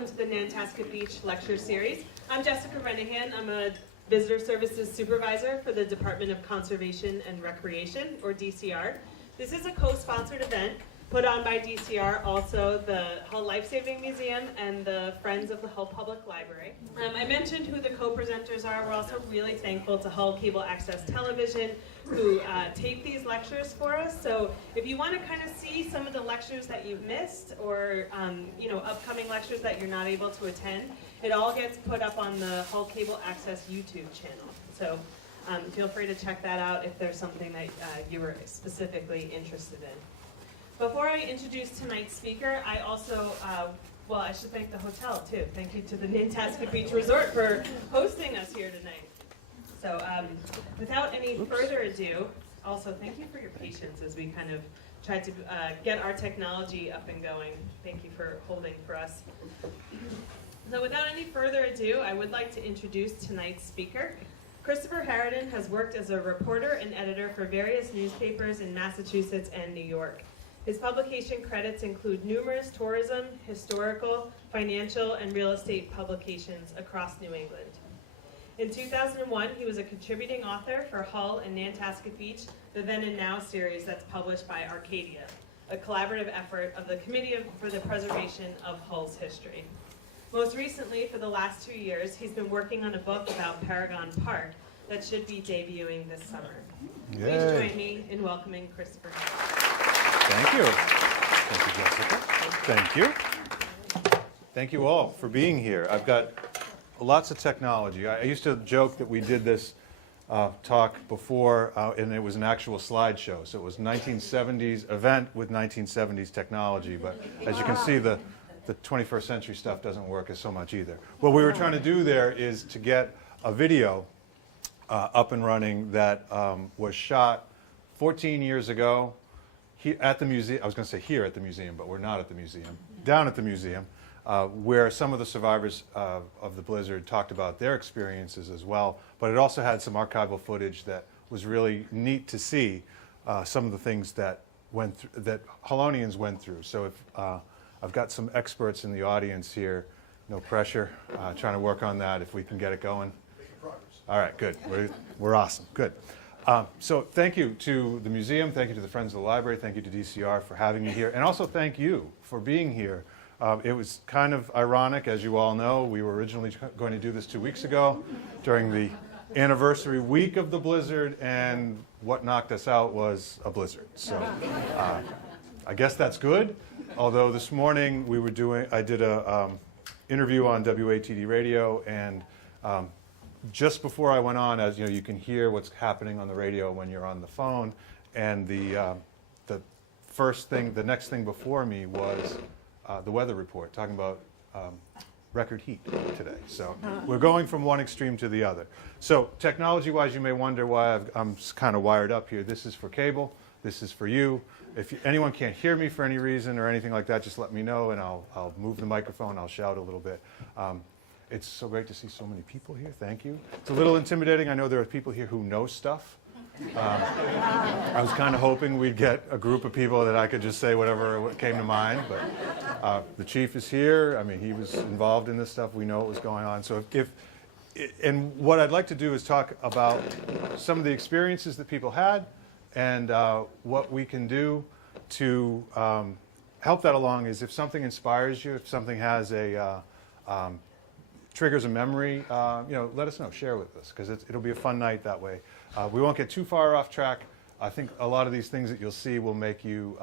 welcome to the Nantasket Beach Lecture Series. I'm Jessica Renahan. I'm a Visitor Services Supervisor for the Department of Conservation and Recreation, or DCR. This is a co-sponsored event put on by DCR, also the Hull Lifesaving Museum and the Friends of the Hull Public Library. I mentioned who the co-presenters are. We're also really thankful to Hull Cable Access Television, who tape these lectures for us. So if you want to kind of see some of the lectures that you've missed, or upcoming lectures that you're not able to attend, it all gets put up on the Hull Cable Access YouTube channel. So feel free to check that out if there's something that you were specifically interested in. Before I introduce tonight's speaker, I also, I should thank the hotel too. Thank you to the Nantasket Beach Resort for hosting us here tonight. So without any further ado, also thank you for your patience as we kind of tried to get our technology up and going. Thank you for holding for us. So without any further ado, I would like to introduce tonight's speaker. Christopher Haraden has worked as a reporter and editor for various newspapers in Massachusetts and New York. His publication credits include numerous tourism, historical, financial, and real estate publications across New England. In 2001, he was a contributing author for Hull and Nantasket Beach, the Then and Now series that's published by Arcadia, a collaborative effort of the Committee for the Preservation of Hull's History. Most recently, for the last 2 years, he's been working on a book about Paragon Park that should be debuting this summer. Yay. Please join me in welcoming Christopher Haraden. Thank you. Thank you, Jessica. Thank you. Thank you all for being here. I've got lots of technology. I used to joke that we did this talk before, and it was an actual slideshow. So it was 1970s event with 1970s technology. But as you can see, the 21st century stuff doesn't work as so much either. What we were trying to do there is to get a video up and running that was shot 14 years ago. At the museum, I was going to say here at the museum, but we're not at the museum. Down at the museum, where some of the survivors of the blizzard talked about their experiences as well. But it also had some archival footage that was really neat to see some of the things that that Hullonians went through. So if I've got some experts in the audience here, no pressure, trying to work on that if we can get it going. All right, good. We're awesome. Good. So thank you to the museum, thank you to the Friends of the Library, thank you to DCR for having me here, and also thank you for being here. It was kind of ironic, as you all know. We were originally going to do this 2 weeks ago during the anniversary week of the blizzard, and what knocked us out was a blizzard. So I guess that's good, although this morning I did a interview on WATD radio, and just before I went on, as you know, you can hear what's happening on the radio when you're on the phone, and the next thing before me was the weather report, talking about record heat today. So we're going from one extreme to the other. So technology-wise, you may wonder why I'm kind of wired up here. This is for cable. This is for you. If anyone can't hear me for any reason or anything like that, just let me know, and I'll move the microphone. I'll shout a little bit. It's so great to see so many people here. Thank you. It's a little intimidating. I know there are people here who know stuff. I was kind of hoping we'd get a group of people that I could just say whatever came to mind. But the chief is here. I mean, he was involved in this stuff. We know what was going on. So and what I'd like to do is talk about some of the experiences that people had, and what we can do to help that along. Is if something inspires you, if something has triggers a memory, let us know, share with us, because it'll be a fun night that way. We won't get too far off track. I think a lot of these things that you'll see will make you,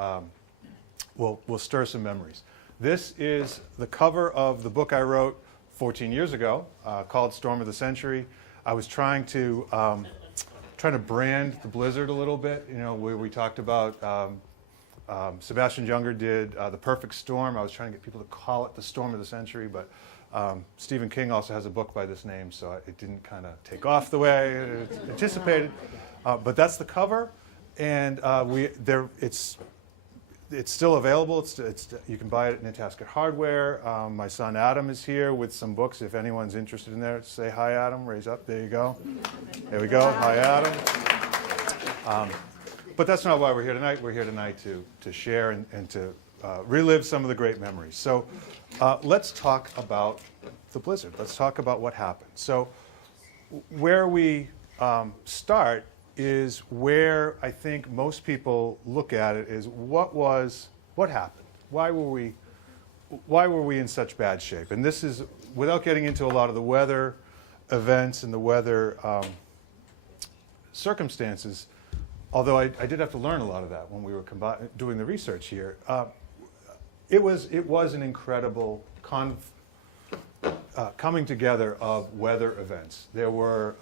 will stir some memories. This is the cover of the book I wrote 14 years ago, called Storm of the Century. I was trying to brand the blizzard a little bit, where we talked about, Sebastian Junger did The Perfect Storm. I was trying to get people to call it the Storm of the Century, but Stephen King also has a book by this name, so it didn't kind of take off the way it anticipated. But that's the cover, and it's still available. You can buy it at Nantasket Hardware. My son Adam is here with some books. If anyone's interested in there, say hi, Adam. Raise up. There you go. There we go. Hi, Adam. But that's not why we're here tonight. We're here tonight to share and to relive some of the great memories. So let's talk about the blizzard. Let's talk about what happened. So where we start is where I think most people look at it is what happened? Why were we in such bad shape? And this is without getting into a lot of the weather events and the weather circumstances, although I did have to learn a lot of that when we were doing the research here. It was an incredible coming together of weather events. There were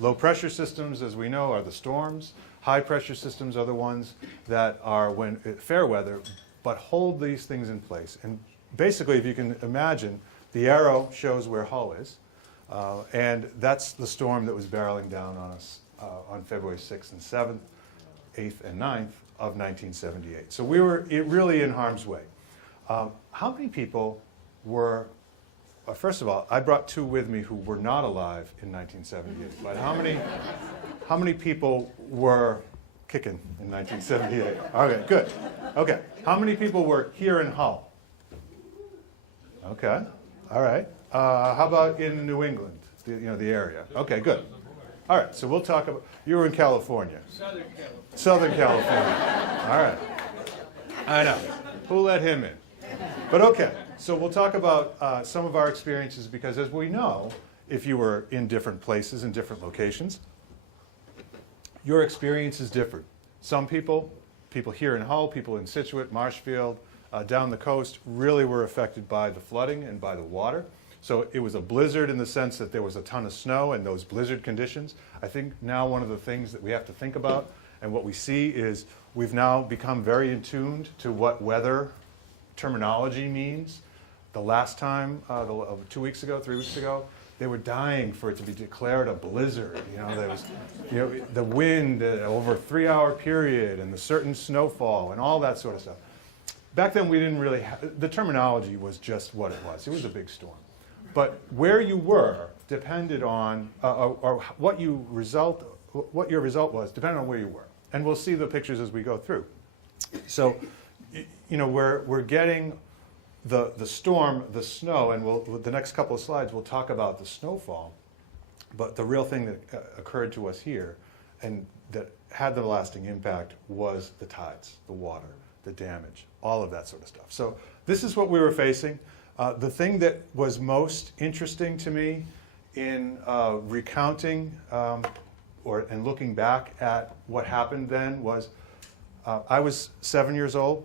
low pressure systems, as we know, are the storms. High pressure systems are the ones that are when fair weather, but hold these things in place. And basically, if you can imagine, the arrow shows where Hull is, and that's the storm that was barreling down on us on February 6th and 7th, 8th and 9th of 1978. So we were really in harm's way. How many people were, first of all, I brought two with me who were not alive in 1978, but how many people were kicking in 1978? Okay, good. Okay, how many people were here in Hull? Okay, all right. How about in New England, the area? Okay, good. All right, so we'll talk about, you were in California. Southern California. Southern California. All right. I know. Who let him in? But okay, so we'll talk about some of our experiences because as we know, if you were in different places, in different locations, your experience is different. Some people here in Hull, people in Scituate, Marshfield, down the coast, really were affected by the flooding and by the water. So it was a blizzard in the sense that there was a ton of snow and those blizzard conditions. I think now one of the things that we have to think about and what we see is we've now become very attuned to what weather terminology means. The last time, 2 weeks ago, 3 weeks ago, they were dying for it to be declared a blizzard. There was, the wind over a 3-hour period and the certain snowfall and all that sort of stuff. Back then, we didn't really have, the terminology was just what it was. It was a big storm. But where you were depended on, or what your result was depended on where you were. And we'll see the pictures as we go through. So, we're getting the storm, the snow, and the next couple of slides we'll talk about the snowfall. But the real thing that occurred to us here and that had the lasting impact was the tides, the water, the damage, all of that sort of stuff. So this is what we were facing. The thing that was most interesting to me in recounting and looking back at what happened then was I was 7 years old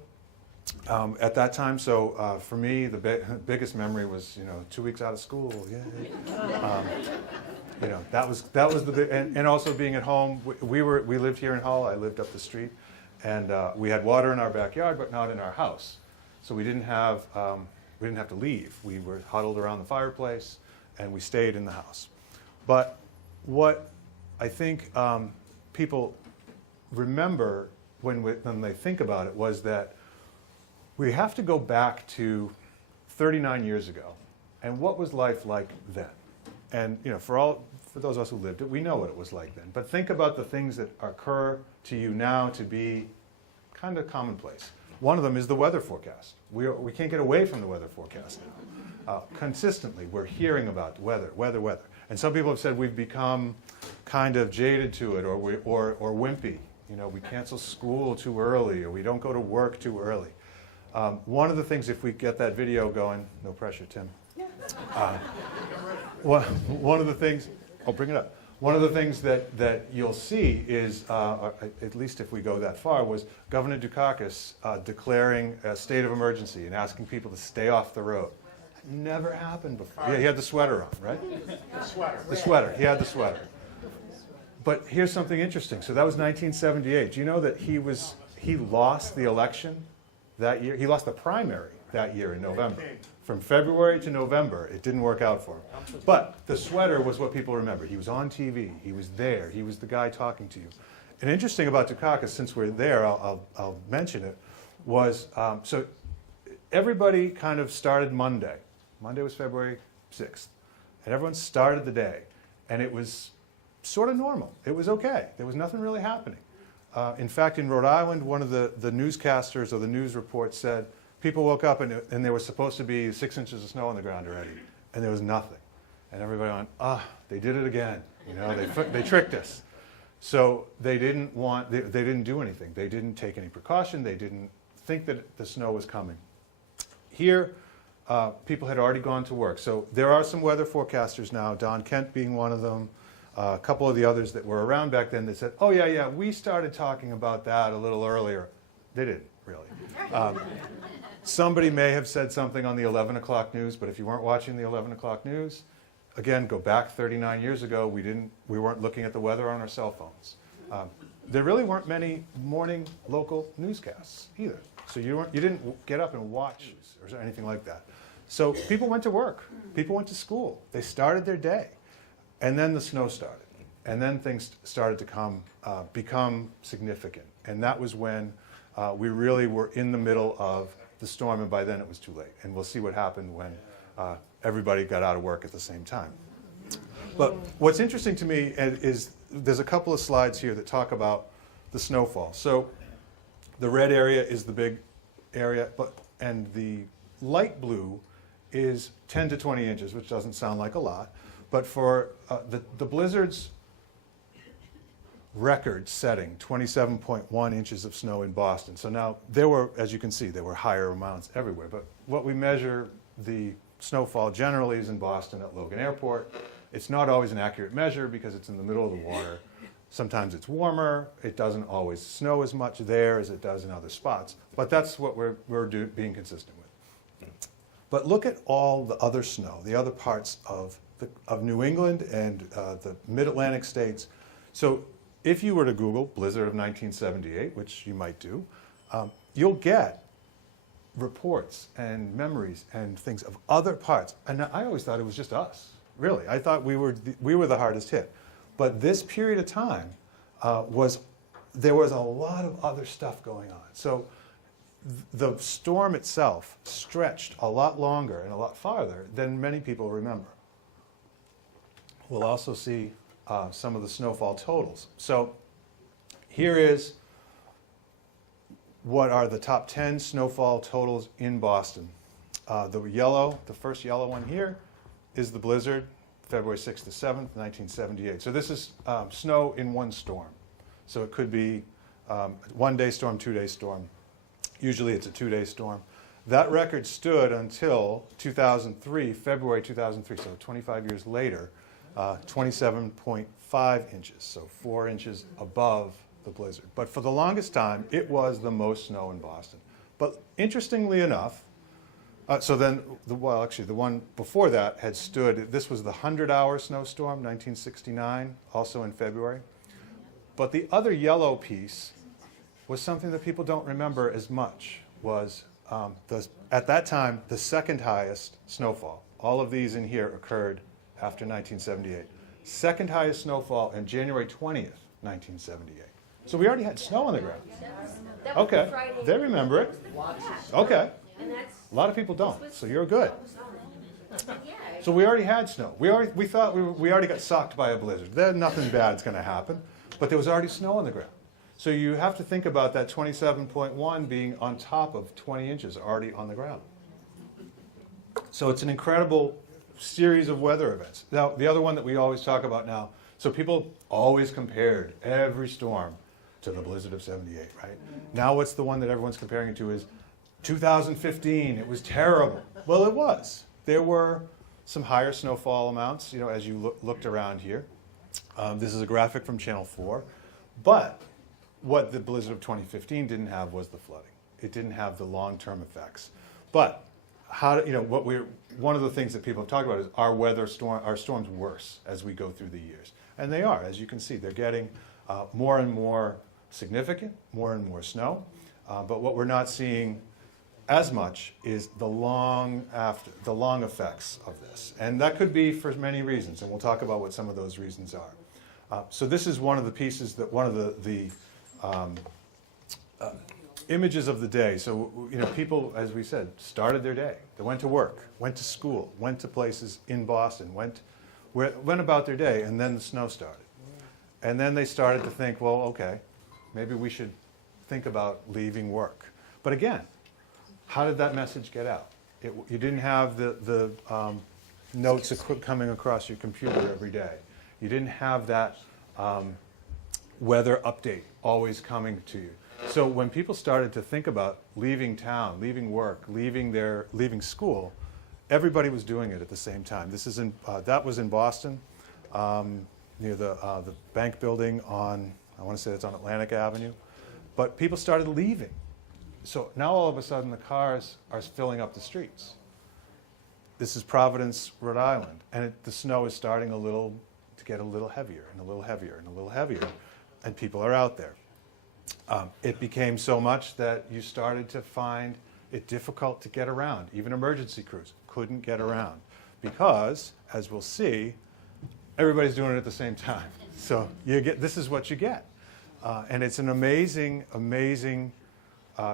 at that time. So for me, the biggest memory was 2 weeks out of school. That was the big, and also being at home. We lived here in Hull. I lived up the street, and we had water in our backyard, but not in our house. So we didn't have to leave. We were huddled around the fireplace, and we stayed in the house. But what I think people remember when they think about it was that we have to go back to 39 years ago, and what was life like then? And for those of us who lived it, we know what it was like then. But think about the things that occur to you now to be kind of commonplace. One of them is the weather forecast. We can't get away from the weather forecast now. Consistently, we're hearing about weather. And some people have said we've become kind of jaded to it, or wimpy. We cancel school too early, or we don't go to work too early. One of the things, if we get that video going, no pressure, Tim. One of the things, I'll bring it up. One of the things that you'll see is, at least if we go that far, was Governor Dukakis declaring a state of emergency and asking people to stay off the road. That never happened before. Yeah, he had the sweater on, right? The sweater. He had the sweater. But here's something interesting. So that was 1978. Do you know that he lost the election that year? He lost the primary that year in November. From February to November, it didn't work out for him. But the sweater was what people remember. He was on TV. He was there. He was the guy talking to you. And interesting about Dukakis, since we're there, I'll mention it, was so everybody kind of started Monday. Monday was February 6th. And everyone started the day. And it was sort of normal. It was okay. There was nothing really happening. In fact, in Rhode Island, one of the newscasters or the news reports said people woke up and there was supposed to be 6 inches of snow on the ground already, and there was nothing. And everybody went, they did it again. You know, they tricked us. So they didn't do anything. They didn't take any precaution. They didn't think that the snow was coming. Here, people had already gone to work. So there are some weather forecasters now, Don Kent being one of them, a couple of the others that were around back then that said, oh yeah, we started talking about that a little earlier. They didn't, really. Somebody may have said something on the 11 o'clock news, but if you weren't watching the 11 o'clock news, again, go back 39 years ago, we weren't looking at the weather on our cell phones. There really weren't many morning local newscasts either. So you didn't get up and watch or anything like that. So people went to work. People went to school. They started their day. And then the snow started. And then things started to become significant. And that was when we really were in the middle of the storm, and by then it was too late. And we'll see what happened when everybody got out of work at the same time. But what's interesting to me is there's a couple of slides here that talk about the snowfall. So the red area is the big area, and the light blue is 10 to 20 inches, which doesn't sound like a lot. But for the blizzard's record-setting 27.1 inches of snow in Boston. So now there were, as you can see, there were higher amounts everywhere. But what we measure the snowfall generally is in Boston at Logan Airport. It's not always an accurate measure because it's in the middle of the water. Sometimes it's warmer. It doesn't always snow as much there as it does in other spots. But that's what we're being consistent with. But look at all the other snow, the other parts of New England and the mid-Atlantic states. So if you were to Google blizzard of 1978, which you might do, you'll get reports and memories and things of other parts. And I always thought it was just us, really. I thought we were the hardest hit. But this period of time there was a lot of other stuff going on. So the storm itself stretched a lot longer and a lot farther than many people remember. We'll also see some of the snowfall totals. So here is what are the top 10 snowfall totals in Boston. The first yellow one here is the blizzard, February 6th to 7th, 1978. So this is snow in one storm. So it could be 1 day storm, 2 day storm. Usually it's a 2 day storm. That record stood until 2003, February 2003, so 25 years later, 27.5 inches, so 4 inches above the blizzard. But for the longest time, it was the most snow in Boston. But interestingly enough, so then, the one before that had stood, this was the 100-hour snowstorm, 1969, also in February. But the other yellow piece was something that people don't remember as much, was at that time, the second highest snowfall. All of these in here occurred after 1978. Second highest snowfall on January 20th, 1978. So we already had snow on the ground. Okay, they remember it. Okay. A lot of people don't, so you're good. So we already had snow. We thought we already got socked by a blizzard. There's nothing bad's going to happen, but there was already snow on the ground. So you have to think about that 27.1 being on top of 20 inches already on the ground. So it's an incredible series of weather events. Now, the other one that we always talk about now, so people always compared every storm to the blizzard of 78, right? Now what's the one that everyone's comparing it to is 2015, it was terrible. Well, it was. There were some higher snowfall amounts, as you looked around here. This is a graphic from Channel 4. But what the blizzard of 2015 didn't have was the flooding. It didn't have the long-term effects. But one of the things that people have talked about is our storms worse as we go through the years. And they are, as you can see, they're getting more and more significant, more and more snow. But what we're not seeing as much is the long effects of this. And that could be for many reasons, and we'll talk about what some of those reasons are. So this is one of the pieces that one of the images of the day. So people, as we said, started their day. They went to work, went to school, went to places in Boston, went about their day, and then the snow started. And then they started to think, well, okay, maybe we should think about leaving work. But again, how did that message get out? You didn't have the notes coming across your computer every day. You didn't have that weather update always coming to you. So when people started to think about leaving town, leaving work, leaving school, everybody was doing it at the same time. That was in Boston, near the bank building on, I want to say it's on Atlantic Avenue. But people started leaving. So now all of a sudden the cars are filling up the streets. This is Providence, Rhode Island, and the snow is starting to get a little heavier and a little heavier and a little heavier, and people are out there. It became so much that you started to find it difficult to get around. Even emergency crews couldn't get around because, as we'll see, everybody's doing it at the same time. So this is what you get. And it's an amazing, amazing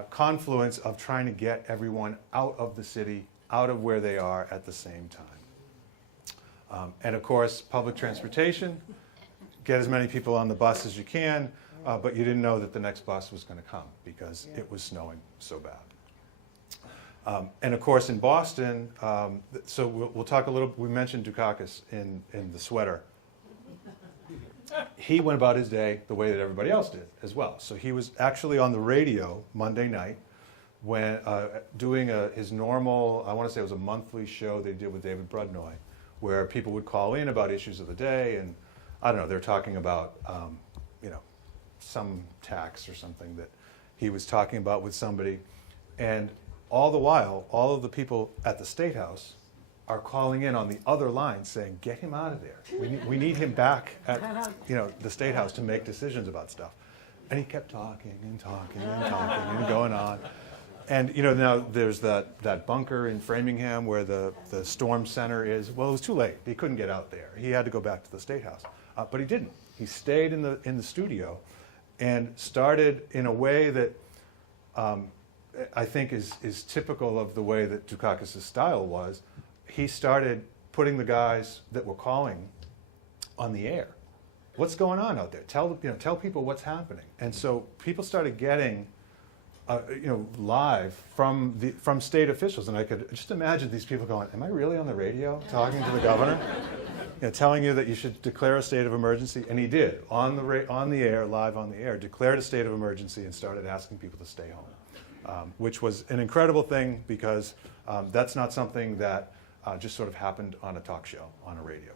confluence of trying to get everyone out of the city, out of where they are at the same time. And of course, public transportation, get as many people on the bus as you can, but you didn't know that the next bus was going to come because it was snowing so bad. And of course, in Boston, so we'll talk a little, we mentioned Dukakis in the sweater. He went about his day the way that everybody else did as well. So he was actually on the radio Monday night when doing his normal, I want to say it was a monthly show they did with David Brudnoy, where people would call in about issues of the day, and I don't know, they're talking about some tax or something that he was talking about with somebody, and all the while, all of the people at the State House are calling in on the other line saying, get him out of there. We need him back at the State House to make decisions about stuff. And he kept talking and talking and talking and going on. And now there's that bunker in Framingham where the storm center is. Well, it was too late. He couldn't get out there. He had to go back to the State House. But he didn't. He stayed in the studio and started in a way that I think is typical of the way that Dukakis' style was. He started putting the guys that were calling on the air. What's going on out there? Tell people what's happening. And so people started getting, live from state officials, and I could just imagine these people going, "Am I really on the radio talking to the governor, telling you that you should declare a state of emergency?" And he did on the air, live on the air, declared a state of emergency and started asking people to stay home, which was an incredible thing because that's not something that just sort of happened on a talk show, on a radio.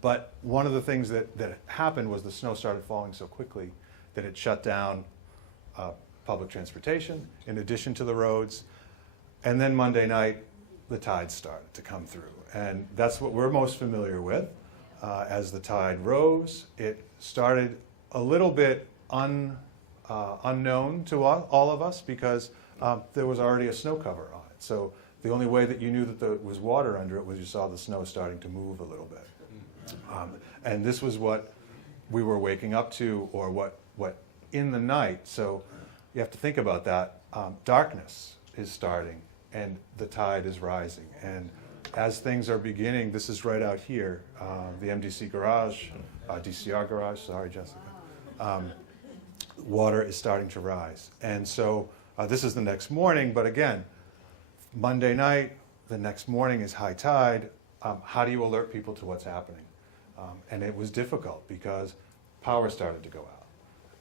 But one of the things that happened was the snow started falling so quickly that it shut down public transportation in addition to the roads. And then Monday night, the tides started to come through. And that's what we're most familiar with. As the tide rose, it started a little bit unknown to all of us because there was already a snow cover on it. So the only way that you knew that there was water under it was you saw the snow starting to move a little bit. And this was what we were waking up to, or what in the night. So you have to think about that. Darkness is starting, and the tide is rising. And as things are beginning, this is right out here, the MDC garage, DCR garage, sorry, Jessica. Water is starting to rise. And so this is the next morning, but again, Monday night, the next morning is high tide. How do you alert people to what's happening? And it was difficult because power started to go out.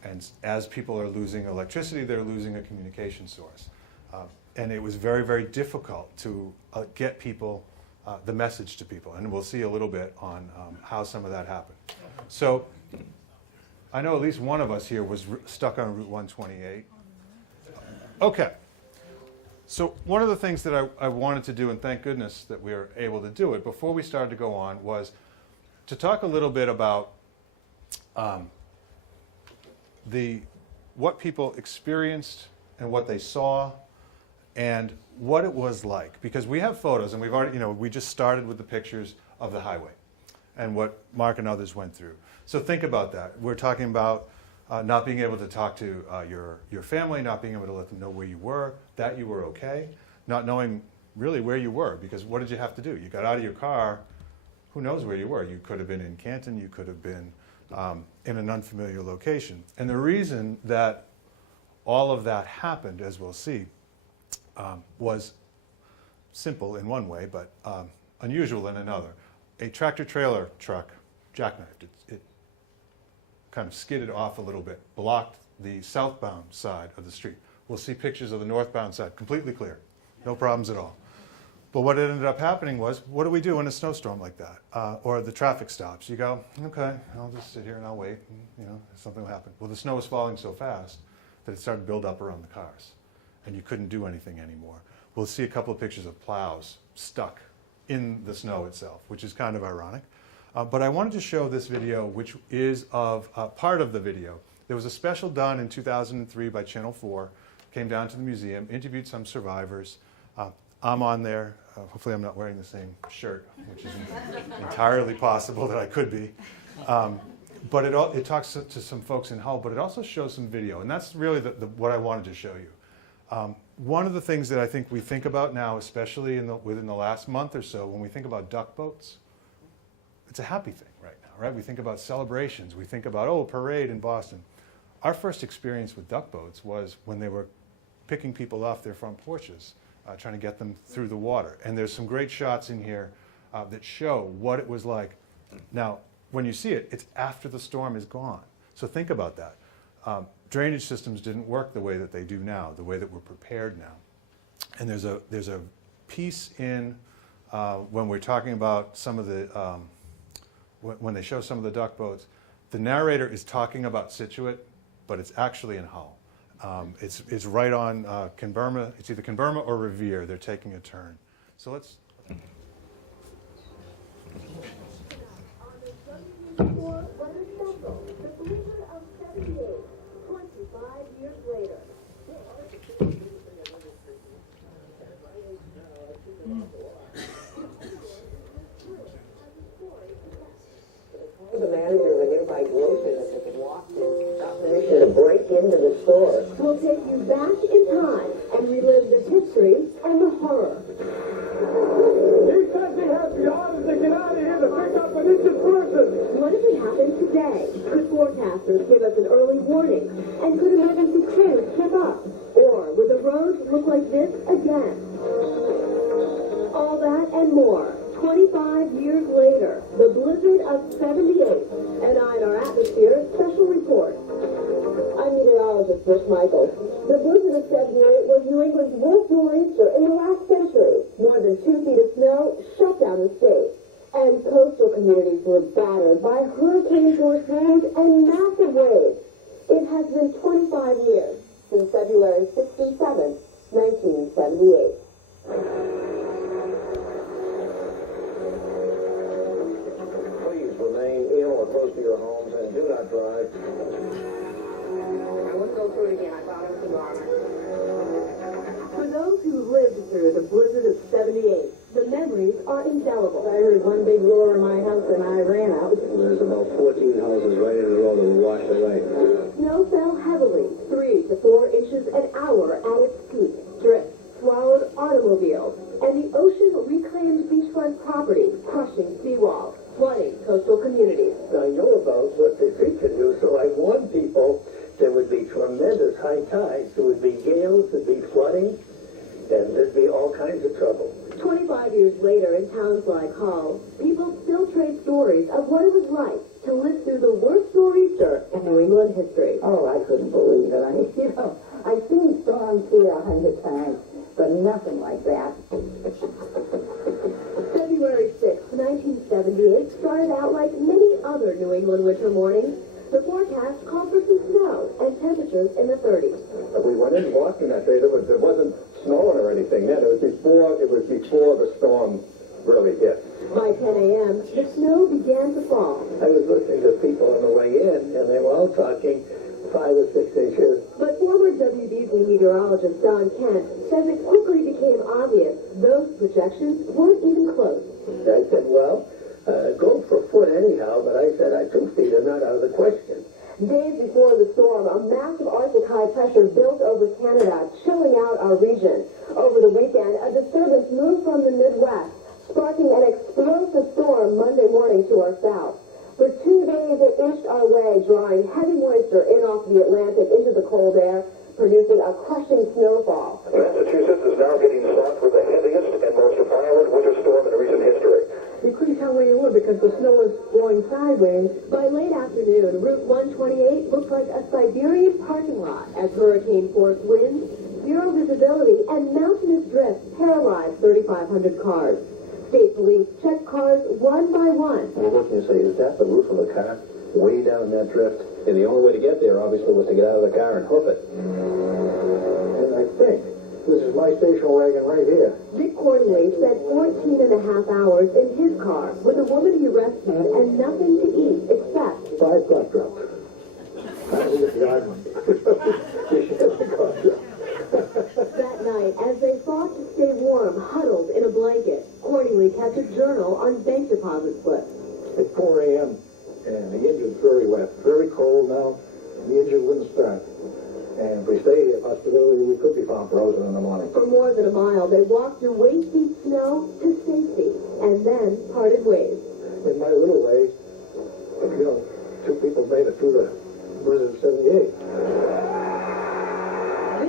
And as people are losing electricity, they're losing a communication source. And it was very, very difficult to get people, the message to people. And we'll see a little bit on how some of that happened. So I know at least one of us here was stuck on Route 128. Okay. So one of the things that I wanted to do, and thank goodness that we were able to do it, before we started to go on, was to talk a little bit about what people experienced and what they saw and what it was like. Because we have photos, and we've already, we just started with the pictures of the highway and what Mark and others went through. So think about that. We're talking about not being able to talk to your family, not being able to let them know where you were, that you were okay, not knowing really where you were, because what did you have to do? You got out of your car, who knows where you were? You could have been in Canton, you could have been in an unfamiliar location. And the reason that all of that happened, as we'll see, was simple in one way, but unusual in another. A tractor-trailer truck jackknifed. It kind of skidded off a little bit, blocked the southbound side of the street. We'll see pictures of the northbound side, completely clear, no problems at all. But what ended up happening was, what do we do in a snowstorm like that? Or the traffic stops. You go, okay, I'll just sit here and I'll wait, and, something will happen. Well, the snow was falling so fast that it started to build up around the cars, and you couldn't do anything anymore. We'll see a couple of pictures of plows stuck in the snow itself, which is kind of ironic. But I wanted to show this video, which is of part of the video. There was a special done in 2003 by Channel 4, came down to the museum, interviewed some survivors. I'm on there. Hopefully I'm not wearing the same shirt, which is entirely possible that I could be. But it talks to some folks in Hull, but it also shows some video. And that's really what I wanted to show you. One of the things that I think we think about now, especially within the last month or so, when we think about duck boats, it's a happy thing right now, right? We think about celebrations. We think about, oh, a parade in Boston. Our first experience with duck boats was when they were picking people off their front porches, trying to get them through the water. And there's some great shots in here that show what it was like. Now, when you see it, it's after the storm is gone. So think about that. Drainage systems didn't work the way that they do now, the way that we're prepared now. And there's a piece in when we're talking about some of the, when they show some of the duck boats, the narrator is talking about Scituate, but it's actually in Hull. It's right on Kinburma. It's either Kinburma or Revere. They're taking a turn. So let's. The manager of a nearby grocery that they could walk to got permission to break into the store. We'll take you back in time and relive the history and the horror. He says he has the orders to get out of here to pick up an injured person. What if it happened today? Could forecasters give us an early warning? And could emergency crews trip up? Or would the roads look like this again? All that and more. 25 years later, the blizzard of 78, and in our atmosphere special report. I'm meteorologist Rich Michaels. The blizzard of 78 was New England's worst nor'easter in the last century. More than 2 feet of snow shut down the state. And coastal communities were battered by hurricane-force winds and massive waves. It has been 25 years since February 67, 1978. Remain in or close to your homes and do not drive. I won't go through it again. I thought it was normal. For those who lived through the blizzard of 78, the memories are indelible. I heard one big roar in my house and I ran out. There's about 14 houses right in a row that were washed away. Snow fell heavily, 3 to 4 inches an hour at its peak. Drifts swallowed automobiles, and the ocean reclaimed beachfront property, crushing seawalls, flooding coastal communities. I know about what the creek can do, so I warned people there would be tremendous high tides, there would be gales, there'd be flooding, and there'd be all kinds of trouble. 25 years later, in towns like Hull, people still trade stories of what it was like to live through the worst nor'easter in New England history. Oh, I couldn't believe it. I've seen storms here 100 times, but nothing like that. February 6, 1978 started out like many other New England winter mornings. The forecast called for some snow and temperatures in the 30s. We went in Boston that day. There wasn't snowing or anything then. It was before the storm really hit. By 10 a.m., the snow began to fall. I was listening to people on the way in, and they were all talking 5 or 6 inches. But former WBZ meteorologist Don Kent says it quickly became obvious those projections weren't even close. I said, well, go for a foot anyhow, but I said 2 feet are not out of the question. Days before the storm, a massive Arctic high pressure built over Canada, chilling out our region. Over the weekend, a disturbance moved from the Midwest, sparking an explosive storm Monday morning to our south. For 2 days, it inched our way, drawing heavy moisture in off the Atlantic into the cold air, producing a crushing snowfall. Massachusetts is now getting swamped with the heaviest and most violent winter storm in recent history. You couldn't tell where you were because the snow was blowing sideways. By late afternoon, Route 128 looked like a Siberian parking lot as hurricane-force winds, zero visibility, and mountainous drifts paralyzed 3,500 cars. State police checked cars one by one. We're looking to say, is that the roof of a car way down in that drift? And the only way to get there, obviously, was to get out of the car and hoof it. And I think this is my station wagon right here. Dick Cordley spent 14 and a half hours in his car with a woman he rescued and nothing to eat except 5 got dropped. I will get the odd one. that night, as they fought to stay warm, huddled in a blanket, Cordley kept a journal on bank deposit slips. At 4 a.m., and the engine's very wet, very cold now, and the engine wouldn't start. And if we stay here, possibility we could be found frozen in the morning. For more than a mile, they walked through waist-deep snow to safety, and then parted ways. In my little way, 2 people made it through the blizzard of 78.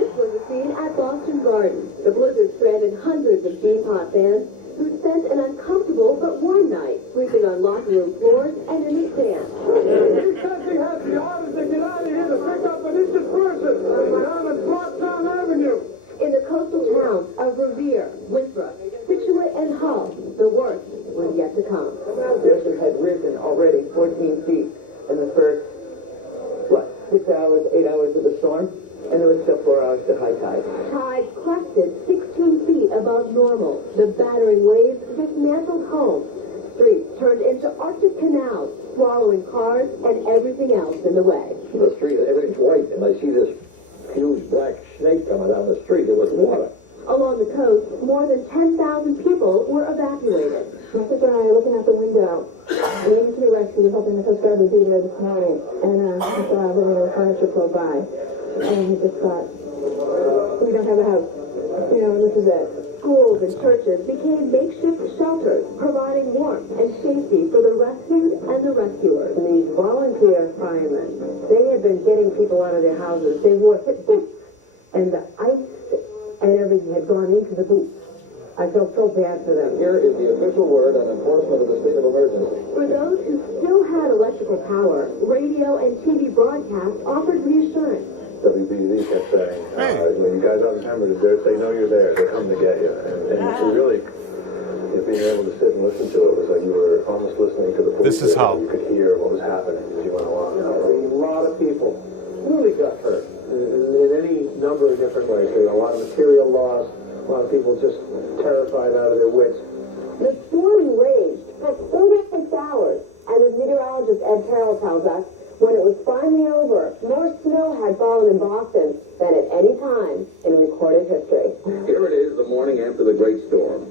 This was the scene at Boston Garden. The blizzard stranded hundreds of Beanpot fans who spent an uncomfortable but warm night sleeping on locker room floors and in the stands. These country has the orders to get out of here to pick up an injured person down at Blocktown Avenue. In the coastal towns of Revere, Winthrop, Scituate, and Hull, the worst was yet to come. The ocean had risen already 14 feet in the first, 6 hours, 8 hours of the storm, and there was still 4 hours to high tide. Tide crested 16 feet above normal. The battering waves dismantled homes. Streets turned into Arctic canals, swallowing cars and everything else in the way. The street, everything's white, and I see this huge black snake coming down the street. There was water. Along the coast, more than 10,000 people were evacuated. My sister and I are looking out the window, waiting to be rescued, hoping the Coast Guard would be there this morning. And I saw a little furniture float by. And we just thought, we don't have a house. This is it. Schools and churches became makeshift shelters, providing warmth and safety for the rescued and the rescuers. These volunteer firemen, they had been getting people out of their houses. They wore thick boots, and the ice and everything had gone into the boots. I felt so bad for them. Here is the official word on enforcement of the state of emergency. For those who still had electrical power, radio and TV broadcasts offered reassurance. WBZ kept saying, you guys on camera, they know you're there, they're coming to get you. And really, being able to sit and listen to it was like you were almost listening to the police. This is how. You could hear what was happening as you went along. A lot of people really got hurt in any number of different ways. There were a lot of material loss, a lot of people just terrified out of their wits. The storm raged for 36 hours, and as meteorologist Ed Carroll tells us, when it was finally over, more snow had fallen in Boston than at any time in recorded history. Here it is, the morning after the great storm.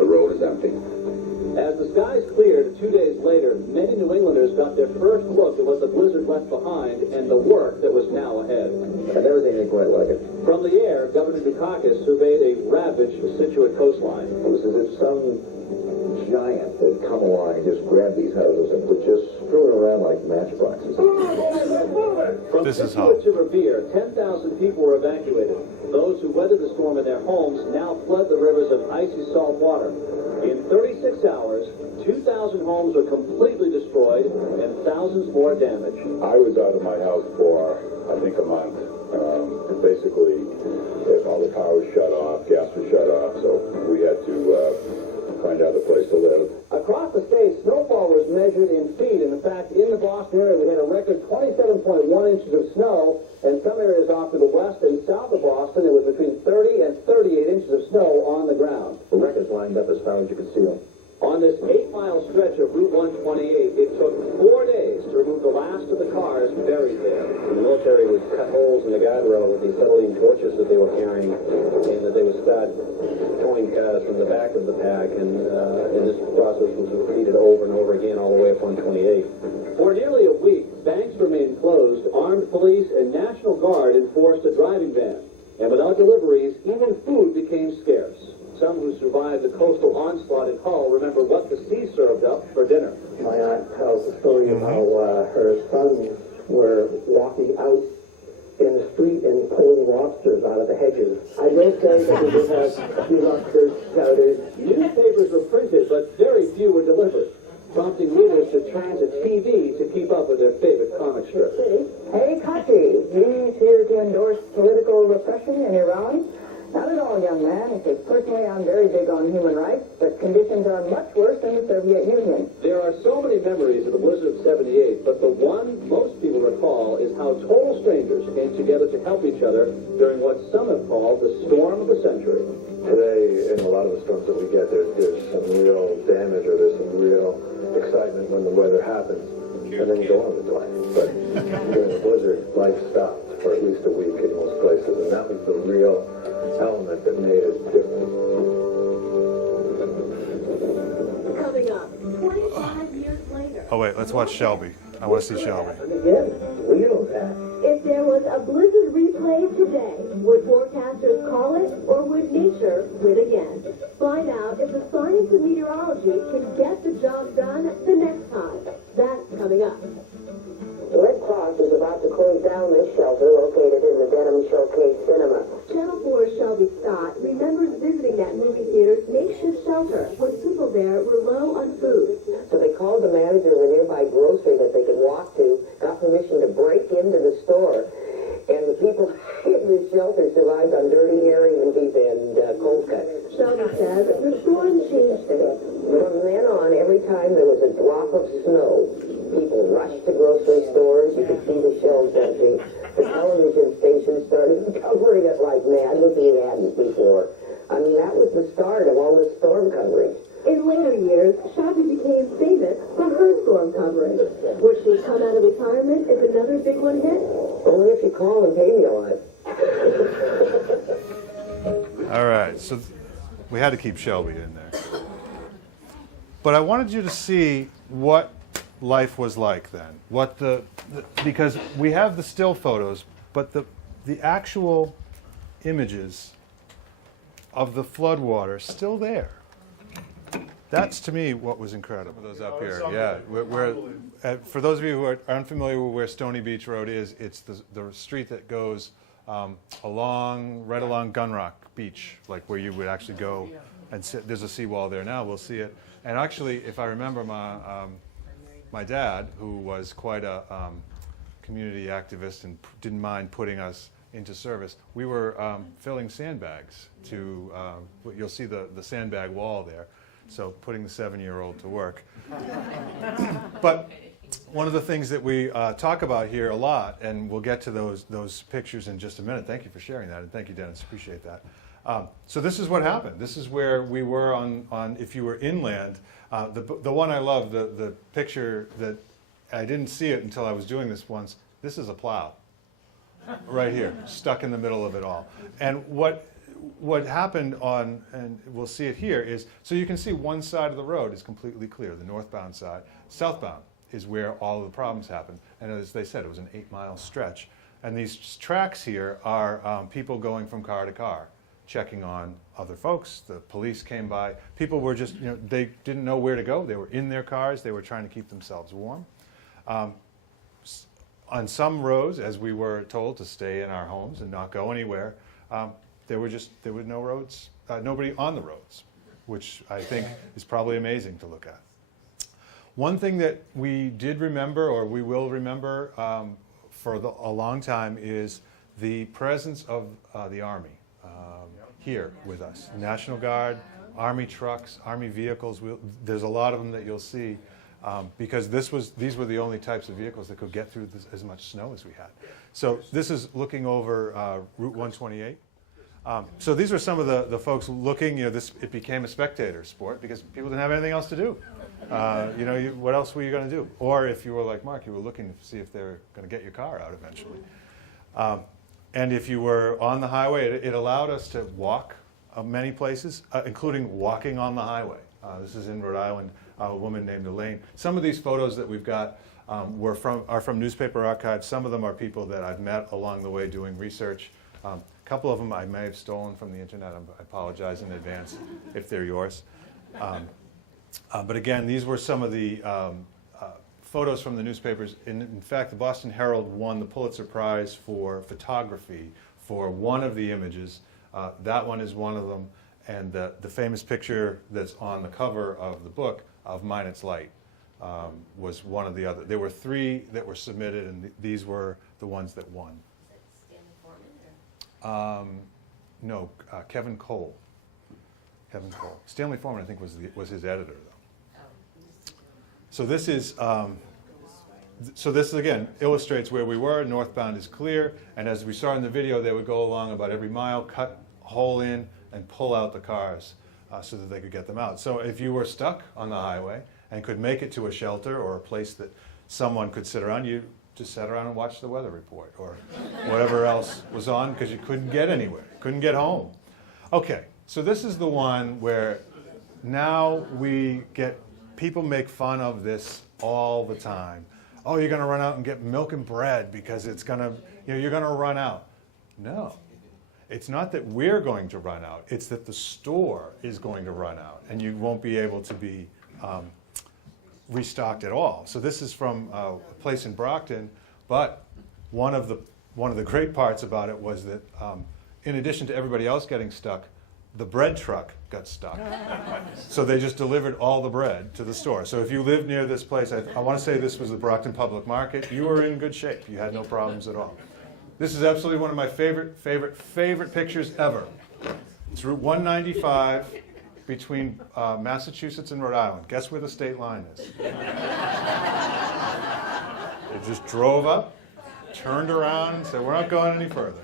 The road is empty. As the skies cleared 2 days later, many New Englanders got their first look at what the blizzard left behind and the work that was now ahead. I never seen anything quite like it. From the air, Governor Dukakis surveyed a ravaged Scituate coastline. It was as if some giant had come along and just grabbed these houses and would just screw it around like matchboxes. From This is how. Scituate to Revere, 10,000 people were evacuated. Those who weathered the storm in their homes now fled the rivers of icy salt water. In 36 hours, 2,000 homes were completely destroyed and thousands more damaged. I was out of my house for, I think, a month. Basically, all the power was shut off, gas was shut off, so we had to find out a place to live. Across the state, snowfall was measured in feet, and in fact, in the Boston area, we had a record 27.1 inches of snow, and some areas off to the west and south of Boston, it was between 30 and 38 inches of snow on the ground. The records lined up as far as you could see them. On this 8-mile stretch of Route 128, it took 4 days to remove the last of the cars buried there. The military would cut holes in the guardrail with these acetylene torches that they were carrying, and that they would start towing cars from the back of the pack, and this process was repeated over and over again all the way up 128. For nearly a week, banks remained closed, armed police and National Guard enforced a driving ban. And without deliveries, even food became scarce. Some who survived the coastal onslaught in Hull remember what the sea served up for dinner. My aunt tells the story of how her sons were walking out in the street and pulling lobsters out of the hedges. I will say that we did have a few lobsters scouted. Newspapers were printed, but very few were delivered, prompting readers to turn to TV to keep up with their favorite comic strips. Hey, Kachi, he's here to endorse political repression in Iran? Not at all, young man. Because personally, I'm very big on human rights, but conditions are much worse in the Soviet Union. There are so many memories of the blizzard of '78, but the one most people recall is how total strangers came together to help each other during what some have called the storm of the century. Today, in a lot of the storms that we get, there's some real damage or there's some real excitement when the weather happens, and then you go on with life. But during the blizzard, life stopped for at least a week in most places, and that was the real element that made it different. Coming up, 25 years later. Oh wait, let's watch Shelby. I want to see Shelby. Again, we know that. If there was a blizzard replay today, would forecasters call it, or would nature win again? Find out if the science of meteorology can get the job done the next time. That's coming up. Red Cross is about to close down this shelter located in the Denham Showcase Cinema. Channel 4's Shelby Scott remembers visiting that movie theater's makeshift shelter when people there were low on food. So they called the manager of a nearby grocery that they could walk to, got permission to break into the store, and the people in this shelter survived on dirty herring and beef and cold cuts. Shelby says the storm changed things. From then on, every time there was a drop of snow, people rushed to grocery stores. You could see the shelves empty. The television stations started covering it like mad, which we hadn't before. I mean, that was the start of all this storm coverage. In later years, Shelby became famous for her storm coverage. Would she come out of retirement if another big one hit? Only if you call and pay me a lot. All right, so we had to keep Shelby in there. But I wanted you to see what life was like then. What because we have the still photos, but the actual images of the floodwater still there. That's to me what was incredible. Those up here, yeah. For those of you who are unfamiliar with where Stony Beach Road is, it's the street that goes right along Gunrock Beach, like where you would actually go and sit. There's a seawall there now. We'll see it. And actually, if I remember, my dad, who was quite a community activist and didn't mind putting us into service, we were filling sandbags to. You'll see the sandbag wall there. So putting the 7-year-old to work. But one of the things that we talk about here a lot, and we'll get to those pictures in just a minute. Thank you for sharing that, and thank you, Dennis. Appreciate that. So this is what happened. This is where we were on if you were inland. The one I love, the picture that I didn't see it until I was doing this once. This is a plow, right here, stuck in the middle of it all. And what happened and we'll see it here, is, so you can see one side of the road is completely clear, the northbound side. Southbound is where all of the problems happened. And as they said, it was an 8-mile stretch. And these tracks here are people going from car to car, checking on other folks. The police came by. People were just, they didn't know where to go. They were in their cars. They were trying to keep themselves warm. On some roads, as we were told to stay in our homes and not go anywhere, there were no roads, nobody on the roads, which I think is probably amazing to look at. One thing that we did remember, or we will remember for a long time, is the presence of the Army here with us. National Guard, Army trucks, Army vehicles. There's a lot of them that you'll see because these were the only types of vehicles that could get through as much snow as we had. So this is looking over Route 128. So these were some of the folks looking. It became a spectator sport because people didn't have anything else to do. What else were you going to do? Or if you were like Mark, you were looking to see if they were going to get your car out eventually. And if you were on the highway, it allowed us to walk many places, including walking on the highway. This is in Rhode Island, a woman named Elaine. Some of these photos that we've got are from newspaper archives. Some of them are people that I've met along the way doing research. A couple of them I may have stolen from the internet. I apologize in advance if they're yours. But again, these were some of the photos from the newspapers. In fact, the Boston Herald won the Pulitzer Prize for photography for one of the images. That one is one of them. And the famous picture that's on the cover of the book, Of Mine It's Light, was one of the other. There were 3 that were submitted, and these were the ones that won. No, Kevin Cole. Kevin Cole. Stanley Foreman, I think, was his editor, though. So this is, again, illustrates where we were. Northbound is clear, and as we saw in the video, they would go along about every mile, cut a hole in, and pull out the cars so that they could get them out. So if you were stuck on the highway and could make it to a shelter or a place that someone could sit around, you just sat around and watched the weather report or whatever else was on because you couldn't get anywhere, couldn't get home. Okay, so this is the one where now people make fun of this all the time. Oh, you're going to run out and get milk and bread because it's going to, you're going to run out. No. It's not that we're going to run out, it's that the store is going to run out and you won't be able to be restocked at all. So this is from a place in Brockton, but one of the great parts about it was that in addition to everybody else getting stuck, the bread truck got stuck. So they just delivered all the bread to the store. So if you live near this place, I want to say this was the Brockton Public Market, you were in good shape. You had no problems at all. This is absolutely one of my favorite pictures ever. It's Route 195 between Massachusetts and Rhode Island. Guess where the state line is? It just drove up, turned around, and said, we're not going any further.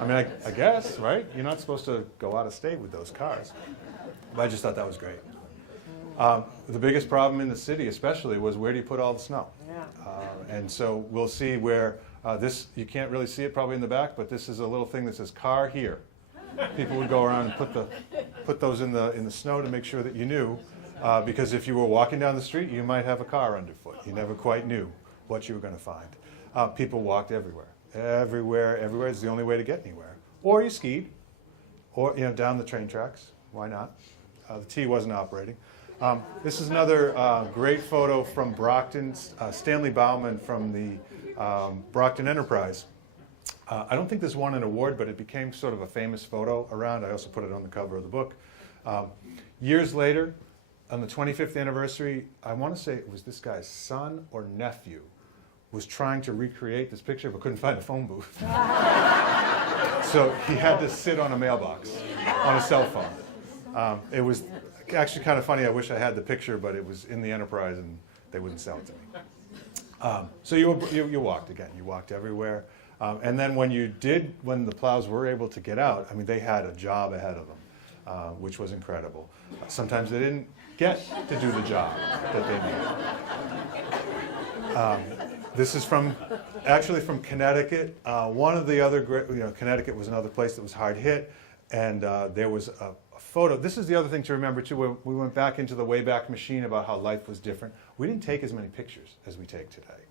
I mean, I guess, right? You're not supposed to go out of state with those cars. But I just thought that was great. The biggest problem in the city especially was where do you put all the snow? And so we'll see where this, you can't really see it probably in the back, but this is a little thing that says car here. People would go around and put those in the snow to make sure that you knew, because if you were walking down the street, you might have a car underfoot. You never quite knew what you were going to find. People walked everywhere. Everywhere is the only way to get anywhere. Or you skied, or down the train tracks. Why not? The T wasn't operating. This is another great photo from Brockton. Stanley Bauman from the Brockton Enterprise. I don't think this won an award, but it became sort of a famous photo around. I also put it on the cover of the book. Years later, on the 25th anniversary, I want to say it was this guy's son or nephew was trying to recreate this picture but couldn't find a phone booth. So he had to sit on a mailbox on a cell phone. It was actually kind of funny. I wish I had the picture, but it was in the Enterprise and they wouldn't sell it to me. So you walked again. You walked everywhere. And then when the plows were able to get out, I mean, they had a job ahead of them, which was incredible. Sometimes they didn't get to do the job that they needed. This is actually from Connecticut. One of the other great, Connecticut was another place that was hard hit, and there was a photo. This is the other thing to remember too. Where we went back into the Wayback Machine about how life was different. We didn't take as many pictures as we take today.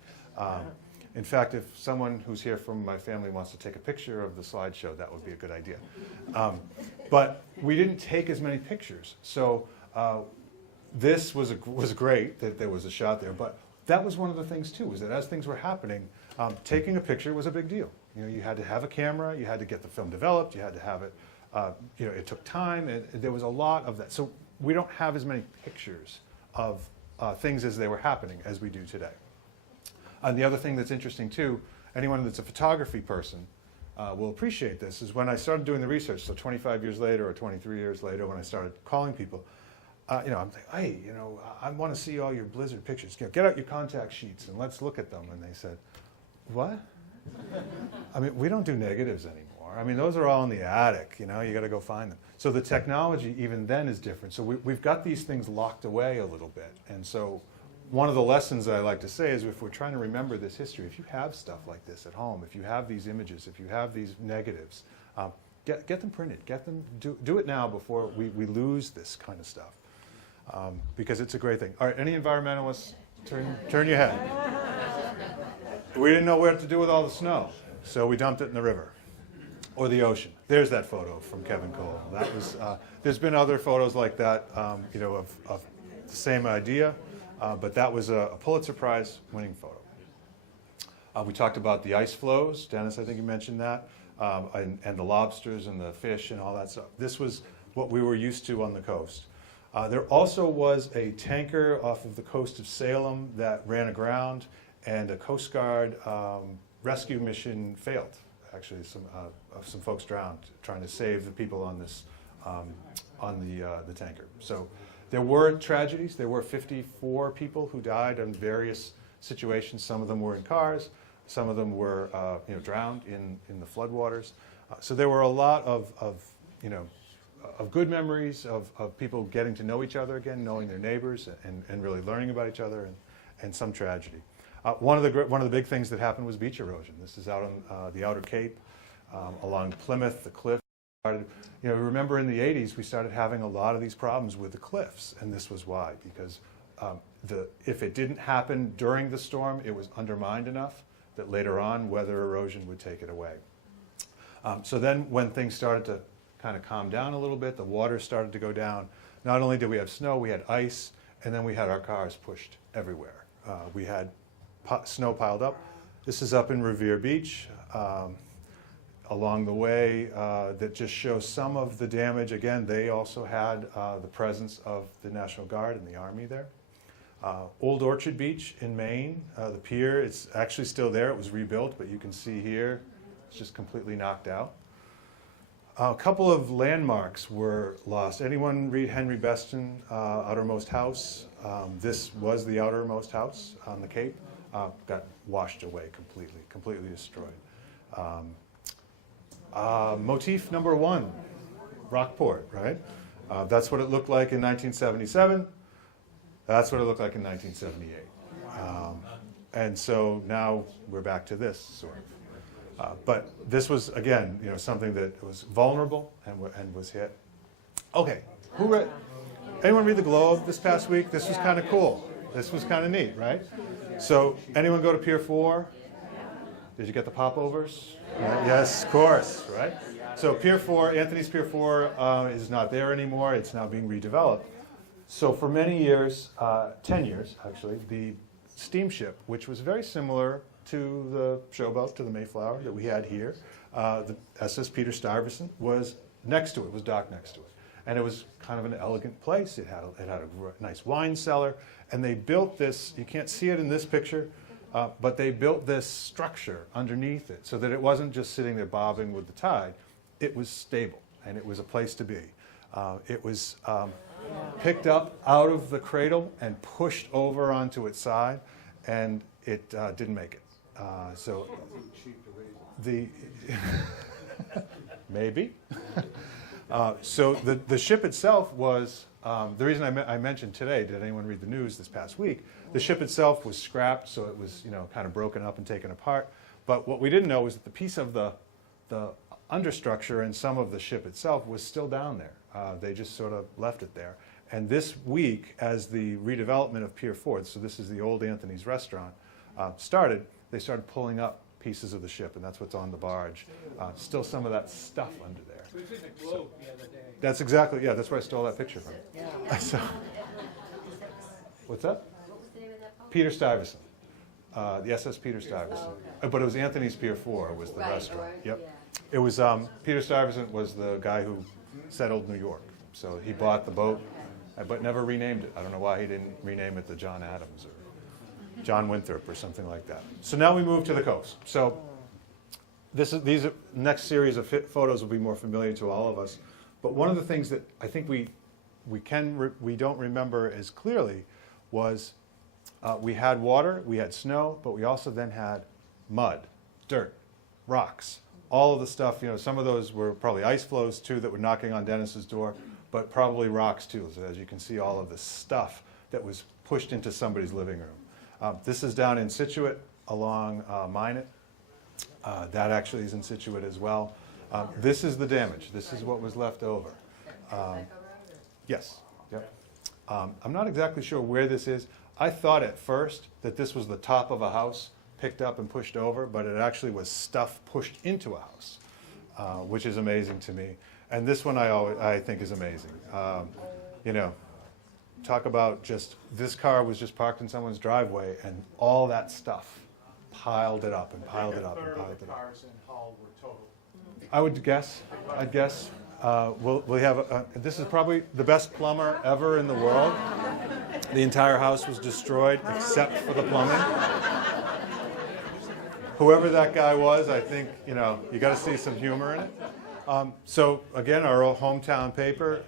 In fact, if someone who's here from my family wants to take a picture of the slideshow, that would be a good idea. But we didn't take as many pictures. So this was great that there was a shot there. But that was one of the things too, is that as things were happening, taking a picture was a big deal. You had to have a camera, you had to get the film developed, you had to have it, it took time, and there was a lot of that. So we don't have as many pictures of things as they were happening as we do today. And the other thing that's interesting too, anyone that's a photography person will appreciate this, is when I started doing the research, so 25 years later or 23 years later when I started calling people, I'm thinking, hey, I want to see all your blizzard pictures. Get out your contact sheets and let's look at them. And they said, what? I mean, we don't do negatives anymore. I mean, those are all in the attic. You got to go find them. So the technology even then is different. So we've got these things locked away a little bit. And so one of the lessons that I like to say is if we're trying to remember this history, if you have stuff like this at home, if you have these images, if you have these negatives, get them printed. Get them, do it now before we lose this kind of stuff. Because it's a great thing. All right, any environmentalists, turn your head. We didn't know what to do with all the snow, so we dumped it in the river. or the ocean. There's that photo from Kevin Cole. That was, there's been other photos like that, you know, of the same idea, but that was a Pulitzer Prize winning photo. We talked about the ice flows. Dennis, I think you mentioned that, and the lobsters and the fish and all that stuff. This was what we were used to on the coast. There also was a tanker off of the coast of Salem that ran aground, and a Coast Guard rescue mission failed. Actually, some folks drowned trying to save the people on this on the tanker. So there were tragedies. There were 54 people who died in various situations. Some of them were in cars. Some of them were you know, drowned in the floodwaters. So there were a lot of you know, of good memories of people getting to know each other again, knowing their neighbors, and really learning about each other, and some tragedy. One of the big things that happened was beach erosion. This is out on the Outer Cape, along Plymouth, the cliff. You know, remember in the 80s, we started having a lot of these problems with the cliffs, and this was why, because if it didn't happen during the storm, it was undermined enough that later on weather erosion would take it away. So then when things started to kind of calm down a little bit, the water started to go down. Not only did we have snow, we had ice, and then we had our cars pushed everywhere. We had snow piled up. This is up in Revere Beach. Along the way, that just shows some of the damage. Again, they also had the presence of the National Guard and the Army there. Old Orchard Beach in Maine, the pier, it's actually still there. It was rebuilt, but you can see here, it's just completely knocked out. A couple of landmarks were lost. Anyone read Henry Beston, Outermost House? This was the outermost house on the Cape. Got washed away completely destroyed. Motif number 1, Rockport, right? That's what it looked like in 1977. That's what it looked like in 1978. And so now we're back to this, sort of. But this was, again, you know, something that was vulnerable and was hit. Okay, anyone read the Globe this past week? This was kind of cool. This was kind of neat, right? So anyone go to Pier 4? Did you get the popovers? Yes, of course, right? So Pier 4, Anthony's Pier 4 is not there anymore. It's now being redeveloped. So for many years, 10 years actually, the steamship, which was very similar to the showboat, to the Mayflower that we had here, the SS Peter Stuyvesant, was next to it, was docked next to it. And it was kind of an elegant place. It had a nice wine cellar. And they built this, you can't see it in this picture, but they built this structure underneath it so that it wasn't just sitting there bobbing with the tide. It was stable, and it was a place to be. It was picked up out of the cradle and pushed over onto its side, and it didn't make it. So the maybe. So the ship itself was, the reason I mentioned today, did anyone read the news this past week? The ship itself was scrapped, so it was, you know, kind of broken up and taken apart. But what we didn't know was that the piece of the understructure and some of the ship itself was still down there. They just sort of left it there. And this week, as the redevelopment of Pier 4, so this is the old Anthony's restaurant, started, they started pulling up pieces of the ship, and that's what's on the barge. Still some of that stuff under there. It was in the Globe the other day. That's exactly, yeah, that's where I stole that picture from. Yeah. So, what's that? Peter Stuyvesant, the SS Peter Stuyvesant. But it was Anthony's Pier 4 was the restaurant. Yep. It was, Peter Stuyvesant was the guy who settled New York. So he bought the boat, but never renamed it. I don't know why he didn't rename it the John Adams or John Winthrop or something like that. So now we move to the coast. So these next series of photos will be more familiar to all of us. But one of the things that I think we don't remember as clearly was we had water, we had snow, but we also then had mud, dirt, rocks, all of the stuff. You know, some of those were probably ice flows too that were knocking on Dennis's door, but probably rocks too. So as you can see, all of the stuff that was pushed into somebody's living room. This is down in Scituate along Minot. That actually is in Scituate as well. This is the damage. This is what was left over. Yes. Yep. I'm not exactly sure where this is. I thought at first that this was the top of a house picked up and pushed over, but it actually was stuff pushed into a house. which is amazing to me. And this one I think is amazing. You know, talk about just, this car was just parked in someone's driveway, and all that stuff piled it up and piled it up and piled it up. Cars in Hull were total. I'd guess. We have, this is probably the best plumber ever in the world. The entire house was destroyed except for the plumbing. Whoever that guy was, I think, you know, you got to see some humor in it. So again, our hometown paper,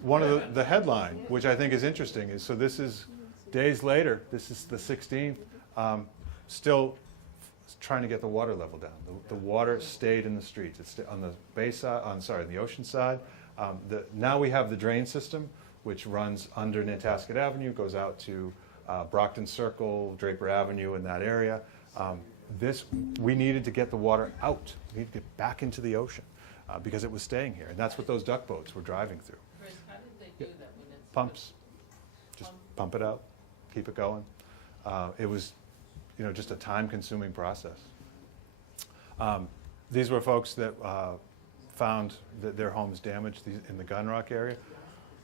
one of the headline, which I think is interesting, is, so this is days later, this is the 16th, still trying to get the water level down. The water stayed in the streets. It's on the bay side, the ocean side. Now we have the drain system, which runs under Nantasket Avenue, goes out to Brockton Circle, Draper Avenue, in that area. We needed to get the water out. We needed to get back into the ocean because it was staying here. And that's what those duck boats were driving through. Chris, how did they do that when it's Pumps. Just pump it out, keep it going. It was, you know, just a time-consuming process. These were folks that found that their homes damaged in the Gunrock area.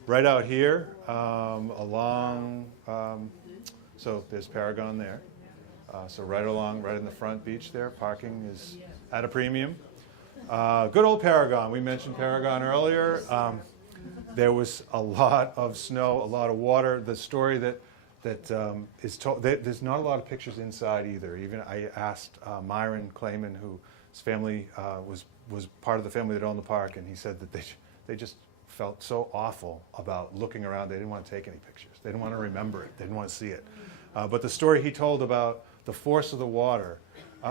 Right out here, so there's Paragon there. So right in the front beach there, parking is at a premium. Good old Paragon. We mentioned Paragon earlier. There was a lot of snow, a lot of water. The story that is told, there's not a lot of pictures inside either. Even I asked Myron Clayman, whose family was part of the family that owned the park, and he said that they just felt so awful about looking around. They didn't want to take any pictures. They didn't want to remember it. They didn't want to see it. But the story he told about the force of the water,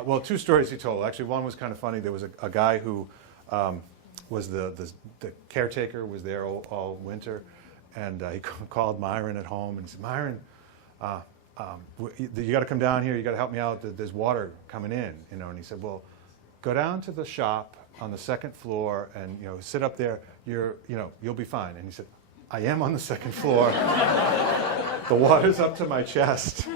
well, two stories he told. Actually, one was kind of funny. There was a guy who was the caretaker, was there all winter, and he called Myron at home and he said, Myron, you got to come down here. You got to help me out. There's water coming in, you know. And he said, well, go down to the shop on the second floor and, you know, sit up there. You'll be fine. And he said, I am on the second floor. The water's up to my chest.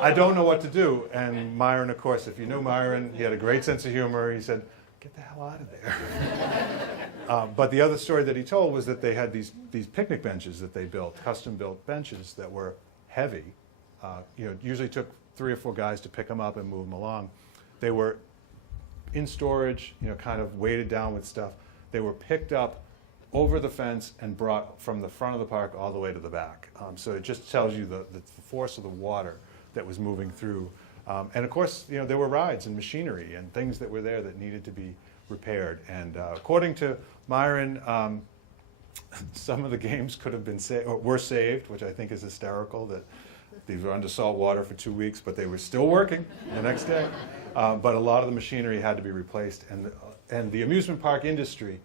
I don't know what to do. And Myron, of course, if you knew Myron, he had a great sense of humor. He said, get the hell out of there. But the other story that he told was that they had these picnic benches that they built, custom-built benches that were heavy. Usually took 3 or 4 guys to pick them up and move them along. They were in storage, kind of weighted down with stuff. They were picked up over the fence and brought from the front of the park all the way to the back. So it just tells you the force of the water that was moving through. And of course, there were rides and machinery and things that were there that needed to be repaired. And according to Myron, some of the games could have been were saved, which I think is hysterical, that these were under salt water for 2 weeks, but they were still working the next day. But a lot of the machinery had to be replaced. And the amusement park industry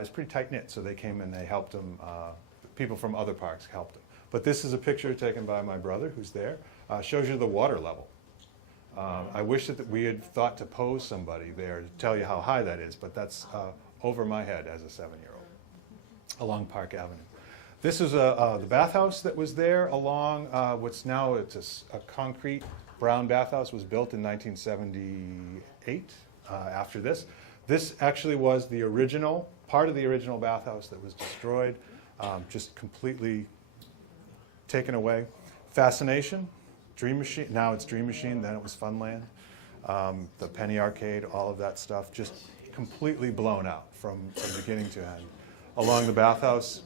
is pretty tight-knit, so they came and they helped them. People from other parks helped them. But this is a picture taken by my brother, who's there. Shows you the water level. I wish that we had thought to pose somebody there to tell you how high that is, but that's over my head as a 7-year-old, along Park Avenue. This is the bathhouse that was there along what's now it's a concrete brown bathhouse. Was built in 1978 after this. This actually was the original, part of the original bathhouse that was destroyed, just completely taken away. Fascination, Dream Machine, now it's Dream Machine, then it was Funland. The Penny Arcade, all of that stuff, just completely blown out from beginning to end. Along the bathhouse,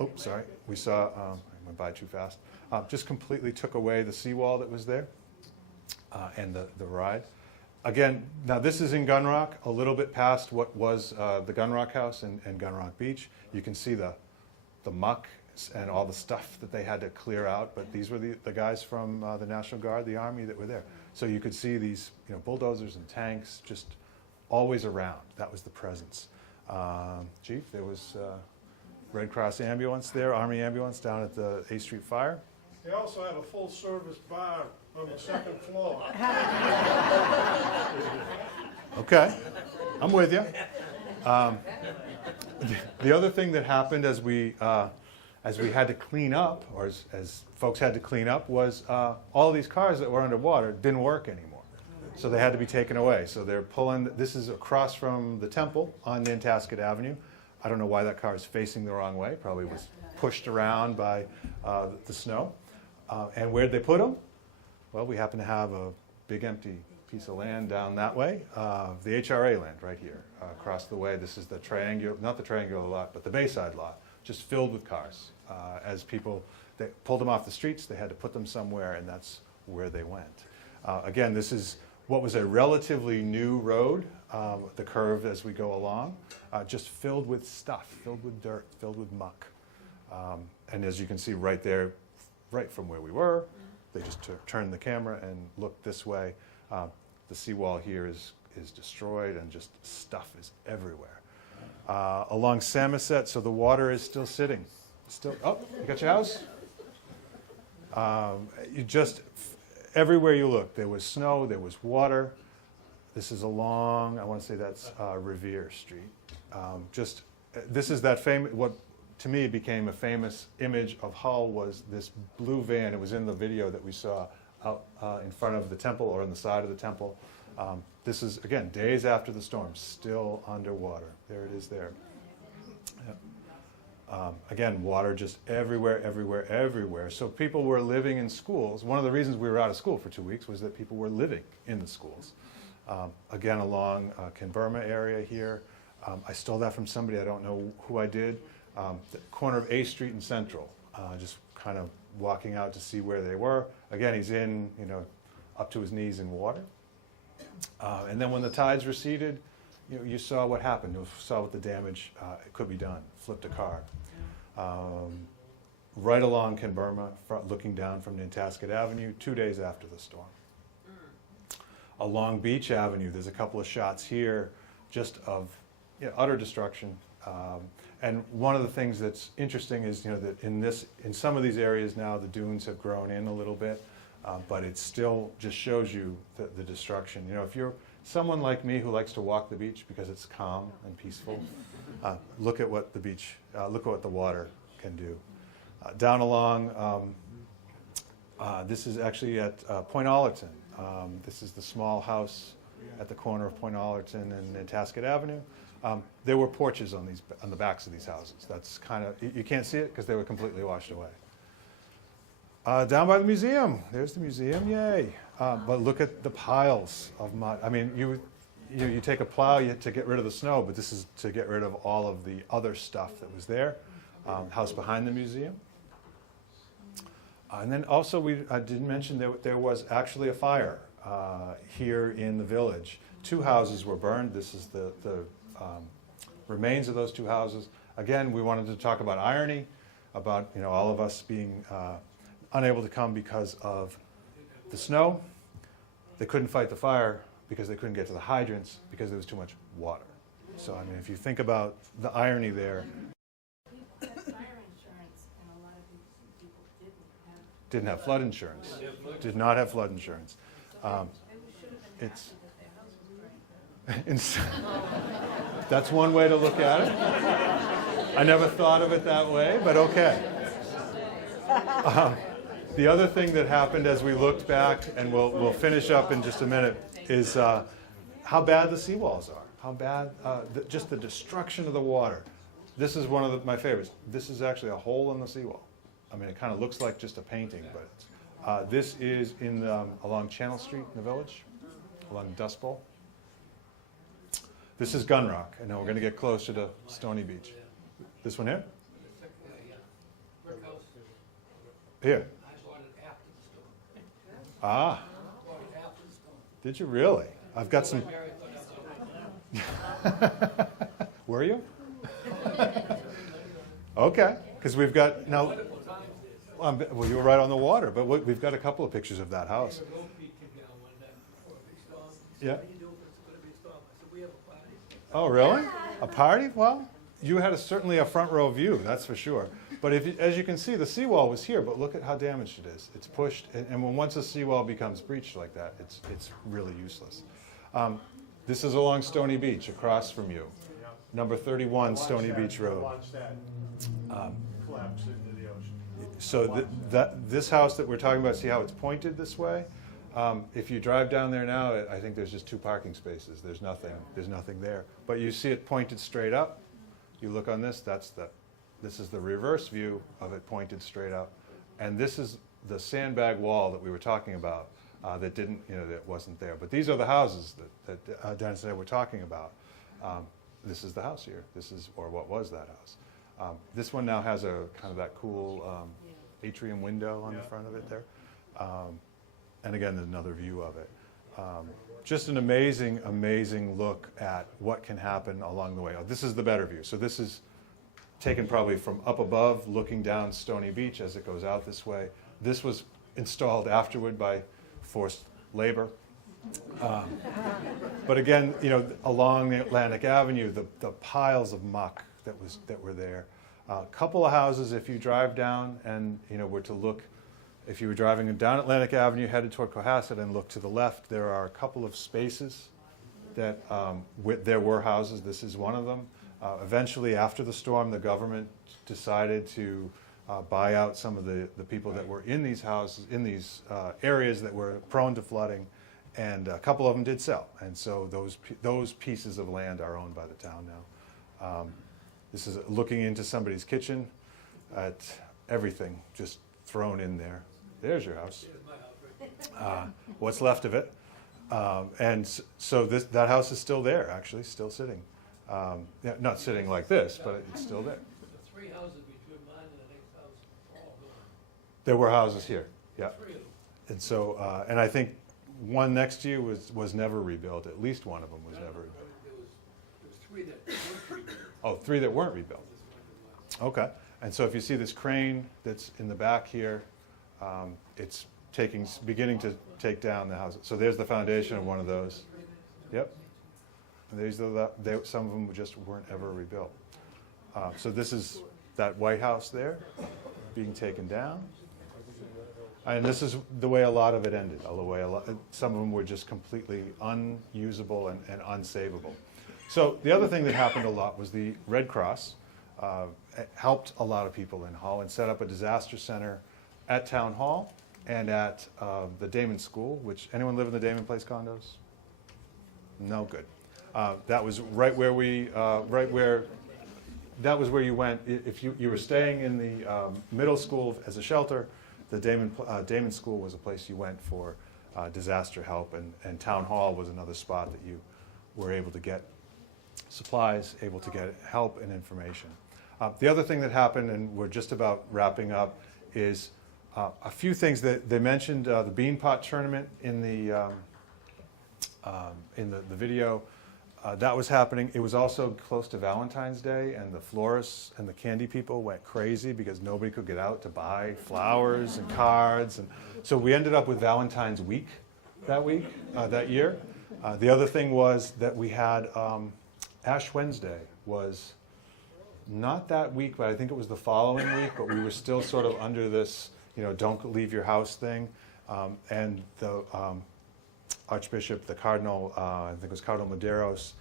oops, sorry, we saw, I went by too fast, just completely took away the seawall that was there and the ride. Again, now this is in Gunrock, a little bit past what was the Gunrock House and Gunrock Beach. You can see the muck and all the stuff that they had to clear out, but these were the guys from the National Guard, the Army, that were there. So you could see these bulldozers and tanks just always around. That was the presence. Chief, there was Red Cross ambulance there, Army ambulance down at the 8th Street Fire. They also have a full-service bar on the second floor. Okay, I'm with you. The other thing that happened as we had to clean up, or as folks had to clean up, was all these cars that were underwater didn't work anymore. so they had to be taken away. So they're pulling, this is across from the temple on Nantasket Avenue. I don't know why that car is facing the wrong way, probably was pushed around by the snow. And where'd they put them? Well, we happen to have a big empty piece of land down that way, the HRA land right here, across the way. This is the triangular, not the triangular lot, but the Bayside lot, just filled with cars. As people, they pulled them off the streets, they had to put them somewhere, and that's where they went. Again, this is what was a relatively new road, the curve as we go along, just filled with stuff, filled with dirt, filled with muck. And as you can see right there, right from where we were, they just turned the camera and looked this way. The seawall here is destroyed and just stuff is everywhere. Along Samoset, so the water is still sitting. Oh, you got your house? Everywhere you look, there was snow, there was water. This is along, I want to say that's Revere Street. This is that famous, what to me became a famous image of Hull was this blue van. It was in the video that we saw out in front of the temple or on the side of the temple. This is, again, days after the storm, still underwater. There it is there. Yep. Again, water just everywhere, everywhere, everywhere. So people were living in schools. One of the reasons we were out of school for 2 weeks was that people were living in the schools. Again, along Kinburma area here. I stole that from somebody, I don't know who I did. The corner of A Street and Central, just kind of walking out to see where they were. Again, he's in, up to his knees in water. And then when the tides receded, you saw what happened. You saw what the damage could be done. Flipped a car. Right along Kinburma, looking down from Nantasket Avenue, 2 days after the storm. Along Beach Avenue, there's a couple of shots here just of utter destruction. And one of the things that's interesting is that in some of these areas now the dunes have grown in a little bit, but it still just shows you the destruction. If you're someone like me who likes to walk the beach because it's calm and peaceful, look at what the beach, look at what the water can do. Down along, this is actually at Point Allerton. This is the small house at the corner of Point Allerton and Nantasket Avenue. There were porches on the backs of these houses. That's kind of, you can't see it because they were completely washed away. Down by the museum, there's the museum, yay. But look at the piles of mud. I mean, you take a plow to get rid of the snow, but this is to get rid of all of the other stuff that was there. House behind the museum. And then also, I didn't mention there was actually a fire here in the village. 2 houses were burned. This is the remains of those 2 houses. Again, we wanted to talk about irony, about all of us being unable to come because of the snow. They couldn't fight the fire because they couldn't get to the hydrants because there was too much water. So I mean, if you think about the irony there. Didn't have flood insurance. Did not have flood insurance. That's one way to look at it. I never thought of it that way, but okay. The other thing that happened as we looked back, and we'll finish up in just a minute, is how bad the seawalls are. How bad, just the destruction of the water. This is one of my favorites. This is actually a hole in the seawall. I mean, it kind of looks like just a painting, but this is along Channel Street in the village, along Dust Bowl. This is Gunrock, and now we're going to get closer to Stony Beach. This one here? Here. Ah. Did you really? I've got some. Were you? Okay, because we've got now. Well, you were right on the water, but we've got a couple of pictures of that house. Yeah. Oh, really? A party? Well, you had certainly a front row view, that's for sure. But as you can see, the seawall was here, but look at how damaged it is. It's pushed, and once a seawall becomes breached like that, it's really useless. This is along Stony Beach, across from you. Number 31 Stony Beach Road. Collapse into the ocean. So this house that we're talking about, see how it's pointed this way? If you drive down there now, I think there's just 2 parking spaces. There's nothing there. But you see it pointed straight up. You look on this, this is the reverse view of it pointed straight up. And this is the sandbag wall that we were talking about that didn't, that wasn't there. But these are the houses that Dennis and I were talking about. This is the house here. Or what was that house. This one now has a kind of that cool atrium window on the front of it there. And again, there's another view of it. Just an amazing, amazing look at what can happen along the way. Oh, this is the better view. So this is taken probably from up above, looking down Stony Beach as it goes out this way. This was installed afterward by forced labor. But again, along the Atlantic Avenue, the piles of muck that were there. A couple of houses, if you drive down and were to look, if you were driving down Atlantic Avenue, headed toward Cohasset and look to the left, there are a couple of spaces that there were houses. This is one of them. Eventually, after the storm, the government decided to buy out some of the people that were in these houses, in these areas that were prone to flooding, and a couple of them did sell. And so those pieces of land are owned by the town now. This is looking into somebody's kitchen at everything just thrown in there. There's your house. What's left of it. And so that house is still there, actually, still sitting. Not sitting like this, but it's still there. The 3 houses between mine and the next house are all gone. There were houses here, yeah. 3 of them. And so, and I think one next to you was never rebuilt. At least one of them was never rebuilt. There was 3 that weren't rebuilt. Oh, 3 that weren't rebuilt. Okay. And so if you see this crane that's in the back here, it's beginning to take down the house. So there's the foundation of one of those. Yep. And these are some of them just weren't ever rebuilt. So this is that White House there being taken down. And this is the way a lot of it ended. Some of them were just completely unusable and unsavable. So the other thing that happened a lot was the Red Cross helped a lot of people in Hull and set up a disaster center at Town Hall and at the Damon School, which, anyone live in the Damon Place condos? No, good. That was right where that was where you went. If you were staying in the middle school as a shelter, the Damon School was a place you went for disaster help, and Town Hall was another spot that you were able to get supplies, able to get help and information. The other thing that happened, and we're just about wrapping up, is a few things that they mentioned. The bean pot tournament in the video. That was happening. It was also close to Valentine's Day, and the florists and the candy people went crazy because nobody could get out to buy flowers and cards. And so we ended up with Valentine's week that year. The other thing was that we had Ash Wednesday was not that week, but I think it was the following week, but we were still sort of under this, don't leave your house thing. And the Archbishop, the Cardinal, I think it was Cardinal Medeiros,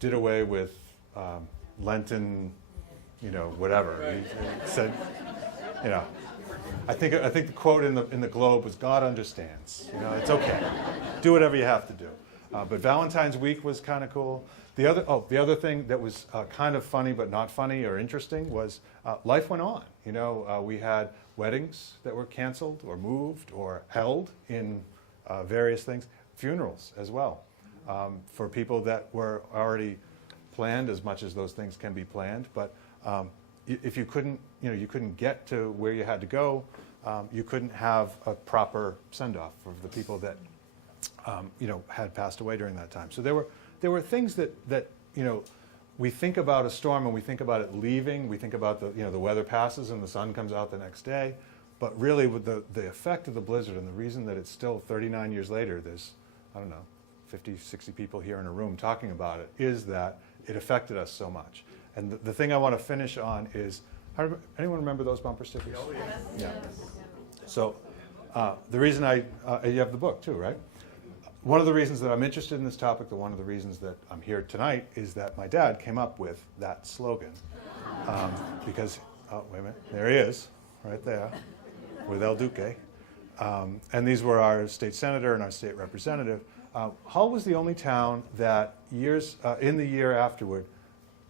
did away with Lenten, whatever. He said, I think the quote in the Globe was, "God understands. It's okay. Do whatever you have to do." But Valentine's week was kind of cool. The other thing that was kind of funny but not funny or interesting was life went on. We had weddings that were canceled or moved or held in various things. Funerals as well, for people that were already planned, as much as those things can be planned. But if you couldn't, you couldn't get to where you had to go, you couldn't have a proper send-off for the people that had passed away during that time. So there were things that we think about a storm and we think about it leaving. We think about the weather passes and the sun comes out the next day. But really, with the effect of the blizzard and the reason that it's still 39 years later, there's, 50, 60 people here in a room talking about it, is that it affected us so much. And the thing I want to finish on is, anyone remember those bumper stickers? Oh, yeah. So the reason you have the book too, right? One of the reasons that I'm interested in this topic, one of the reasons that I'm here tonight, is that my dad came up with that slogan. Because, wait a minute, there he is, right there, with El Duque. And these were our state senator and our state representative. Hull was the only town that in the year afterward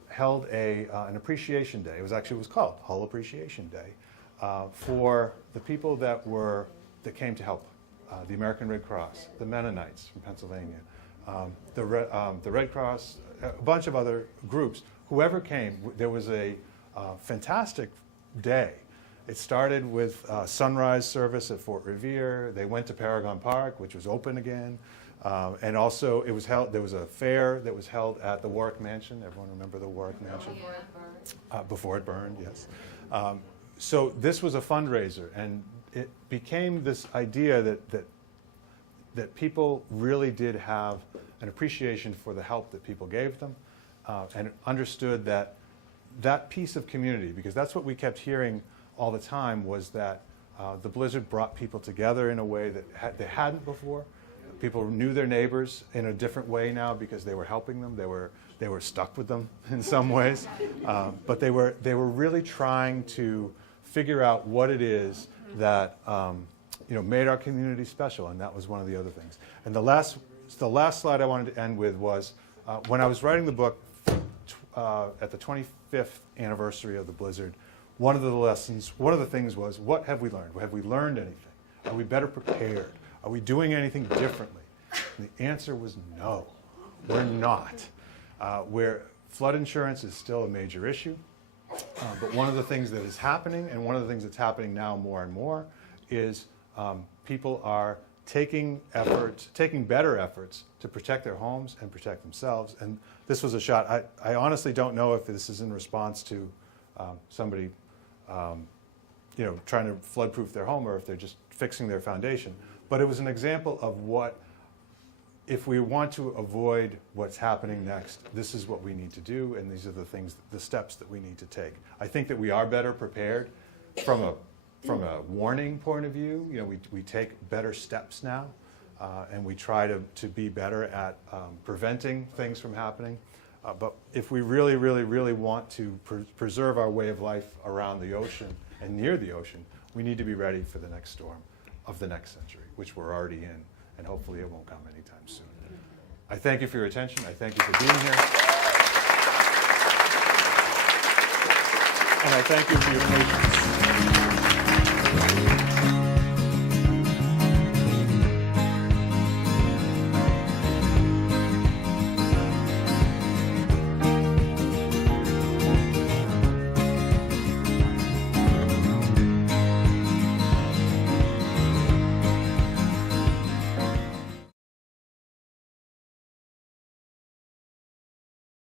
held an appreciation day. It was called Hull Appreciation Day for the people that came to help. The American Red Cross, the Mennonites from Pennsylvania, the Red Cross, a bunch of other groups. Whoever came, there was a fantastic day. It started with sunrise service at Fort Revere. They went to Paragon Park, which was open again. And also there was a fair that was held at the Warwick Mansion. Everyone remember the Warwick Mansion? Before it burned, yes. So this was a fundraiser, and it became this idea that people really did have an appreciation for the help that people gave them, and understood that piece of community, because that's what we kept hearing all the time, was that the blizzard brought people together in a way that they hadn't before. People knew their neighbors in a different way now because they were helping them. They were stuck with them in some ways, but they were really trying to figure out what it is that made our community special, and that was one of the other things. And the last slide I wanted to end with was when I was writing the book at the 25th anniversary of the blizzard. One of the things was, what have we learned? Have we learned anything? Are we better prepared? Are we doing anything differently? And the answer was no, we're not. Where flood insurance is still a major issue, but one of the things that is happening, and one of the things that's happening now more and more, is people are taking better efforts to protect their homes and protect themselves. And this was a shot. I honestly don't know if this is in response to somebody trying to flood-proof their home, or if they're just fixing their foundation. But it was an example of what, if we want to avoid what's happening next, this is what we need to do, and these are the steps that we need to take. I think that we are better prepared from a warning point of view. We take better steps now, and we try to be better at preventing things from happening. But if we really, really, really want to preserve our way of life around the ocean and near the ocean, we need to be ready for the next storm of the next century, which we're already in, and hopefully it won't come anytime soon. I thank you for your attention. I thank you for being here. And I thank you for your patience.